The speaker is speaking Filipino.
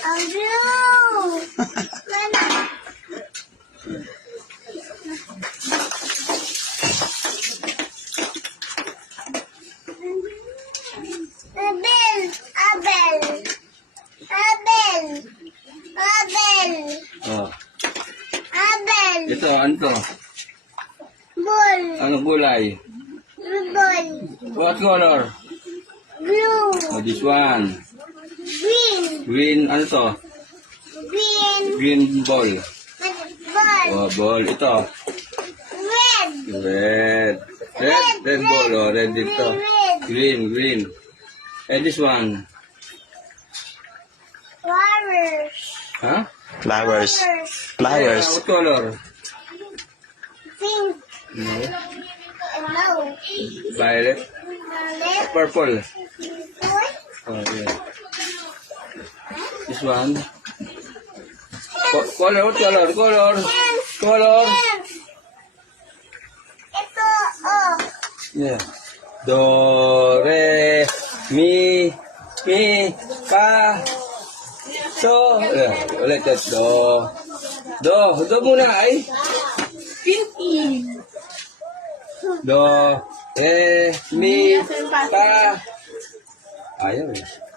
Ang blue. Abel. Abel. Abel. Abel. Oh. Abel. Ito, ano to? Ball. Anong gulay? Ball. What color? Blue. Oh, this one. Green. Green, ano to? Green. Green ball. Ball. Oh, ball. Ito. Red. Red. Red ball. Oh, red dito. Red. Green. And this one. Flowers. Huh? Flowers. Yeah, Flowers. what color? Pink. No. Yellow. Violet. Violet. Purple. White. Oh, yeah. This one. Color, what color? Color. Color. Ito, oh. Yeah. Do, re, mi, fa, so. Yeah. Ulit. Do muna ay. Do, re, mi, fa. Ayaw eh.